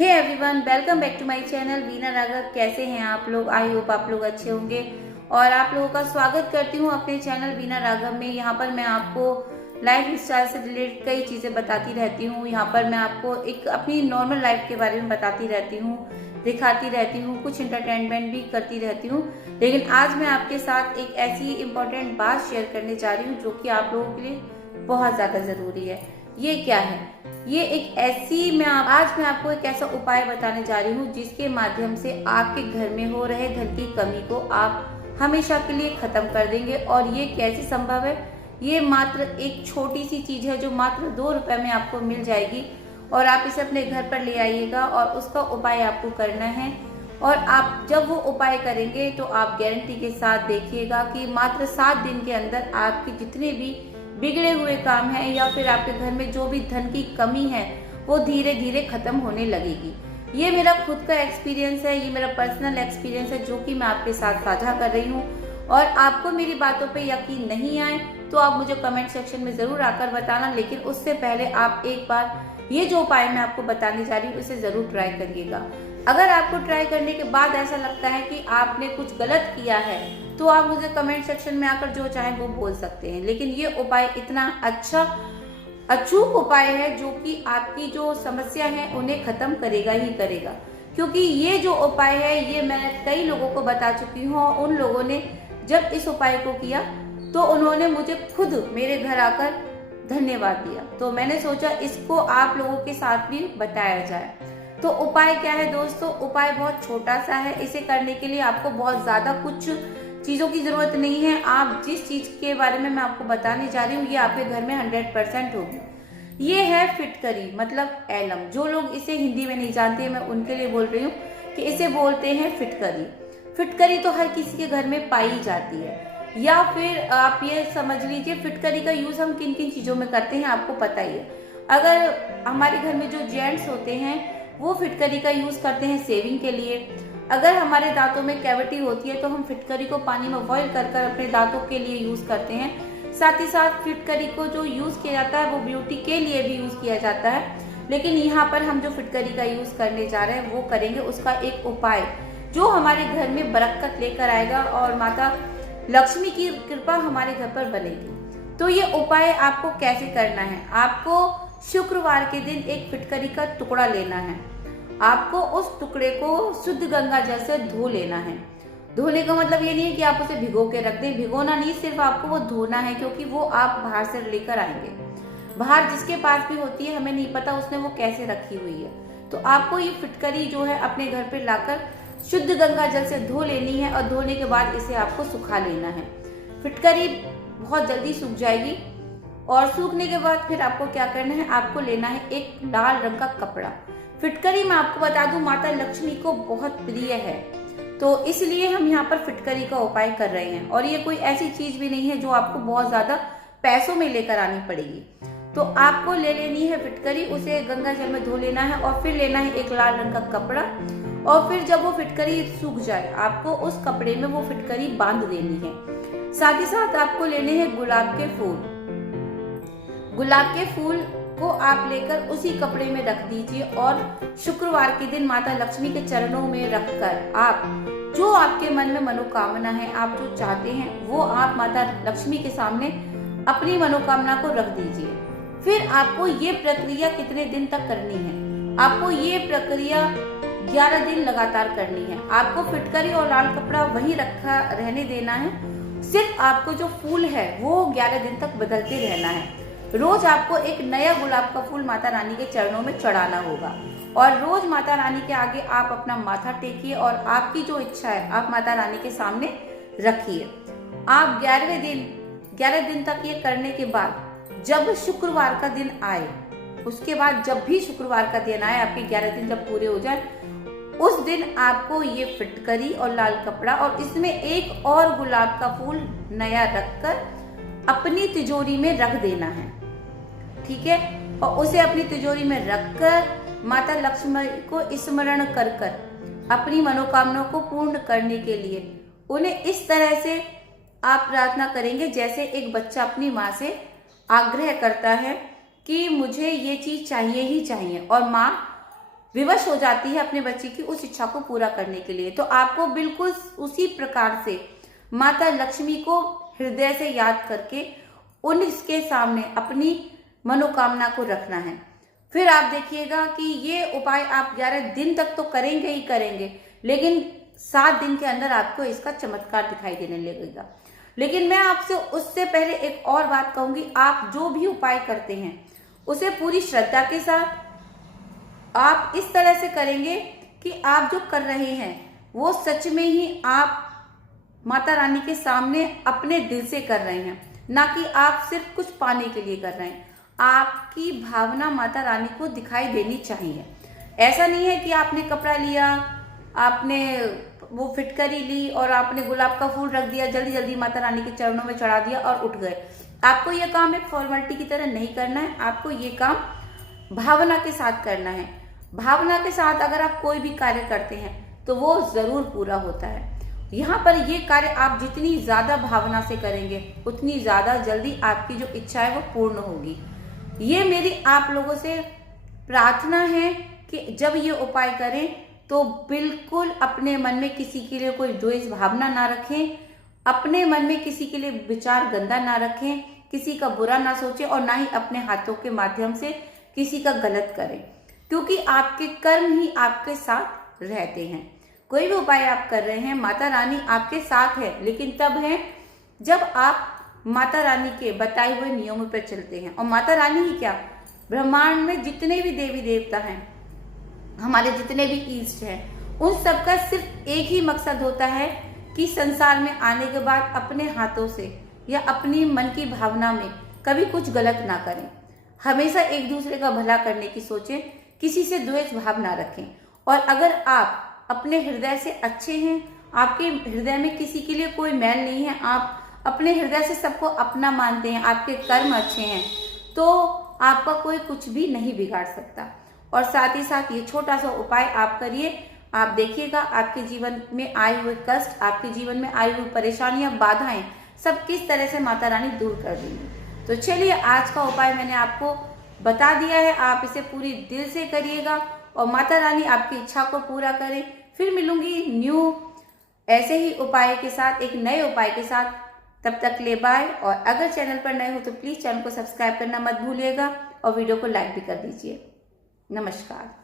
Hey everyone, welcome back to my channel Veena Raghav. कैसे हैं आप लोग? आई होप आप लोग अच्छे होंगे और आप लोगों का स्वागत करती हूँ अपने चैनल वीना राघव में। यहाँ पर मैं आपको लाइफ स्टाइल से रिलेटेड कई चीज़ें बताती रहती हूँ। यहाँ पर मैं आपको एक अपनी नॉर्मल लाइफ के बारे में बताती रहती हूँ, दिखाती रहती हूँ, कुछ इंटरटेनमेंट भी करती रहती हूँ। लेकिन आज मैं आपके साथ एक ऐसी इम्पोर्टेंट बात शेयर करने जा रही हूँ जो कि आप लोगों के लिए बहुत ज़्यादा ज़रूरी है। ये क्या है? ये एक ऐसी आज मैं आपको एक ऐसा उपाय बताने जा रही हूँ जिसके माध्यम से आपके घर में हो रहे धन की कमी को आप हमेशा के लिए खत्म कर देंगे। और ये कैसे संभव है? ये मात्र एक छोटी सी चीज है जो मात्र 2 रुपए में आपको मिल जाएगी और आप इसे अपने घर पर ले आइएगा और उसका उपाय आपको करना है। और आप जब वो उपाय करेंगे तो आप गारंटी के साथ देखिएगा कि मात्र 7 दिन के अंदर आपके जितने भी बिगड़े हुए काम हैं या फिर आपके घर में जो भी धन की कमी है वो धीरे धीरे खत्म होने लगेगी। ये मेरा खुद का एक्सपीरियंस है, ये मेरा पर्सनल एक्सपीरियंस है जो कि मैं आपके साथ साझा कर रही हूँ। और आपको मेरी बातों पे यकीन नहीं आए तो आप मुझे कमेंट सेक्शन में जरूर आकर बताना। लेकिन उससे पहले आप एक बार ये जो उपाय मैं आपको बताने जा रही हूँ उसे जरूर ट्राई करिएगा। अगर आपको ट्राई करने के बाद ऐसा लगता है कि आपने कुछ गलत किया है तो आप मुझे कमेंट सेक्शन में आकर जो चाहे वो बोल सकते हैं। लेकिन ये उपाय इतना अच्छा अचूक उपाय है जो कि आपकी जो समस्या है उन्हें खत्म करेगा ही करेगा। क्योंकि ये जो उपाय है ये मैं कई लोगों को बता चुकी हूँ। उन लोगों ने जब इस उपाय को किया तो उन्होंने मुझे खुद मेरे घर आकर धन्यवाद दिया। तो मैंने सोचा इसको आप लोगों के साथ भी बताया जाए। तो उपाय क्या है दोस्तों? उपाय बहुत छोटा सा है। इसे करने के लिए आपको बहुत ज्यादा कुछ चीजों की जरूरत नहीं है। आप जिस चीज के बारे में मैं आपको बताने जा रही हूँ ये आपके घर में 100% होगी। ये है फिटकरी, मतलब एलम। जो लोग इसे हिंदी में नहीं जानते मैं उनके लिए बोल रही हूँ कि इसे बोलते हैं फिटकरी। फिटकरी तो हर किसी के घर में पाई जाती है। या फिर आप ये समझ लीजिए फिटकरी का यूज हम किन किन चीजों में करते हैं आपको पता ही है। अगर हमारे घर में जो जेंट्स होते हैं वो फिटकरी का यूज करते हैं सेविंग के लिए। अगर हमारे दांतों में कैविटी होती है तो हम फिटकरी को पानी में बॉईल कर कर अपने दांतों के लिए यूज करते हैं। साथ ही साथ फिटकरी को जो यूज किया जाता है वो ब्यूटी के लिए भी यूज किया जाता है। लेकिन यहाँ पर हम जो फिटकरी का यूज करने जा रहे हैं वो करेंगे उसका एक उपाय जो हमारे घर में बरकत लेकर आएगा और माता लक्ष्मी की कृपा हमारे घर पर बनेगी। तो ये उपाय आपको कैसे करना है? आपको शुक्रवार के दिन एक फिटकरी का टुकड़ा लेना है। आपको उस टुकड़े को शुद्ध गंगा जल से धो लेना है। धोने का मतलब ये नहीं है कि आप उसे भिगो के रख दें। भिगोना नहीं, सिर्फ आपको वो धोना है क्योंकि वो आप बाहर से लेकर आएंगे। बाहर जिसके पास भी होती है हमें नहीं पता उसने वो कैसे रखी हुई है। तो आपको ये फिटकरी जो है अपने घर पे लाकर शुद्ध गंगा जल से धो लेनी है और धोने के बाद इसे आपको सुखा लेना है। फिटकरी बहुत जल्दी सूख जाएगी और सूखने के बाद फिर आपको क्या करना है? आपको लेना है एक लाल रंग का कपड़ा। फिटकरी मैं आपको बता दूं माता लक्ष्मी को बहुत प्रिय है तो इसलिए हम यहाँ पर फिटकरी का उपाय कर रहे हैं। और ये कोई ऐसी चीज भी नहीं है जो आपको बहुत ज्यादा पैसों में लेकर आनी पड़ेगी। तो आपको ले लेनी है फिटकरी, उसे गंगा जल में धो लेना है और फिर लेना है एक लाल रंग का कपड़ा। और फिर जब वो फिटकरी सूख जाए आपको उस कपड़े में वो फिटकरी बांध देनी है। साथ ही साथ आपको लेने हैं गुलाब के फूल। गुलाब के फूल को आप लेकर उसी कपड़े में रख दीजिए और शुक्रवार के दिन माता लक्ष्मी के चरणों में रखकर आप जो आपके मन में मनोकामना है, आप जो चाहते हैं वो आप माता लक्ष्मी के सामने अपनी मनोकामना को रख दीजिए। फिर आपको ये प्रक्रिया कितने दिन तक करनी है? आपको ये प्रक्रिया 11 दिन लगातार करनी है। आपको फिटकरी और लाल कपड़ा वही रखा रहने देना है। सिर्फ आपको जो फूल है वो 11 दिन तक बदलते रहना है। रोज आपको एक नया गुलाब का फूल माता रानी के चरणों में चढ़ाना होगा और रोज माता रानी के आगे आप अपना माथा टेकिए और आपकी जो इच्छा है आप माता रानी के सामने रखिए। आप 11 दिन तक ये करने के बाद जब शुक्रवार का दिन आए, उसके बाद जब भी शुक्रवार का दिन आए, आपके 11 दिन जब पूरे हो जाए उस दिन आपको ये फिटकरी और लाल कपड़ा और इसमें एक और गुलाब का फूल नया रखकर अपनी तिजोरी में रख देना है। ठीक है? और उसे अपनी तिजोरी में रखकर माता लक्ष्मी को स्मरण कर कर अपनी मनोकामनाओं को पूर्ण करने के लिए उन्हें इस तरह से आप प्रार्थना करेंगे जैसे एक बच्चा अपनी माँ से आग्रह करता है कि मुझे ये चीज चाहिए ही चाहिए और माँ विवश हो जाती है अपने बच्चे की उस इच्छा को पूरा करने के लिए। तो आपको बिल्कुल उसी प्रकार से माता लक्ष्मी को हृदय से याद करके उनके सामने अपनी मनोकामना को रखना है। फिर आप देखिएगा कि ये उपाय आप 11 दिन तक तो करेंगे ही करेंगे, लेकिन 7 दिन के अंदर आपको इसका चमत्कार दिखाई देने लगेगा। लेकिन मैं आपसे उससे पहले एक और बात कहूंगी, आप जो भी उपाय करते हैं उसे पूरी श्रद्धा के साथ आप इस तरह से करेंगे कि आप जो कर रहे हैं वो सच में ही आप माता रानी के सामने अपने दिल से कर रहे हैं, ना कि आप सिर्फ कुछ पाने के लिए कर रहे हैं। आपकी भावना माता रानी को दिखाई देनी चाहिए। ऐसा नहीं है कि आपने कपड़ा लिया, आपने वो फिटकरी ली और आपने गुलाब का फूल रख दिया, जल्दी जल्दी माता रानी के चरणों में चढ़ा दिया और उठ गए। आपको ये काम एक फॉर्मेलिटी की तरह नहीं करना है, आपको ये काम भावना के साथ करना है। भावना के साथ अगर आप कोई भी कार्य करते हैं तो वो जरूर पूरा होता है। यहाँ पर ये कार्य आप जितनी ज्यादा भावना से करेंगे उतनी ज्यादा जल्दी आपकी जो इच्छा है वो पूर्ण होगी। ये मेरी आप लोगों से प्रार्थना है कि जब ये उपाय करें तो बिल्कुल अपने मन में किसी के लिए कोई द्वेष भावना ना रखें, अपने मन में किसी के लिए विचार गंदा ना रखें, किसी का बुरा ना सोचें और ना ही अपने हाथों के माध्यम से किसी का गलत करें, क्योंकि आपके कर्म ही आपके साथ रहते हैं। कोई भी उपाय आप कर रहे हैं माता रानी आपके साथ है, लेकिन तब है जब आप माता रानी के बताए हुए नियमों पर चलते हैं। और माता रानी ही क्या, ब्रह्मांड में जितने भी देवी देवता हैं, हमारे जितने भी ईष्ट हैं, उन सबका सिर्फ एक ही मकसद होता है कि संसार में आने के बाद अपने हाथों से या अपनी मन की भावना में कभी कुछ गलत ना करें, हमेशा एक दूसरे का भला करने की सोचें, किसी से द्वेष भाव ना रखें। और अगर आप अपने हृदय से अच्छे हैं, आपके हृदय में किसी के लिए कोई मैल नहीं है, आप अपने हृदय से सबको अपना मानते हैं, आपके कर्म अच्छे हैं, तो आपका कोई कुछ भी नहीं बिगाड़ सकता। और साथ ही साथ ये छोटा सा उपाय आप करिए, आप देखिएगा आपके जीवन में आए हुए कष्ट, आपके जीवन में आई हुई परेशानियां, बाधाएं सब किस तरह से माता रानी दूर कर देंगी। तो चलिए, आज का उपाय मैंने आपको बता दिया है, आप इसे पूरी दिल से करिएगा और माता रानी आपकी इच्छा को पूरा करें। फिर मिलूंगी न्यू ऐसे ही उपाय के साथ, एक नए उपाय के साथ। तब तक ले बाय। और अगर चैनल पर नए हो तो प्लीज चैनल को सब्सक्राइब करना मत भूलिएगा और वीडियो को लाइक भी कर दीजिए। नमस्कार।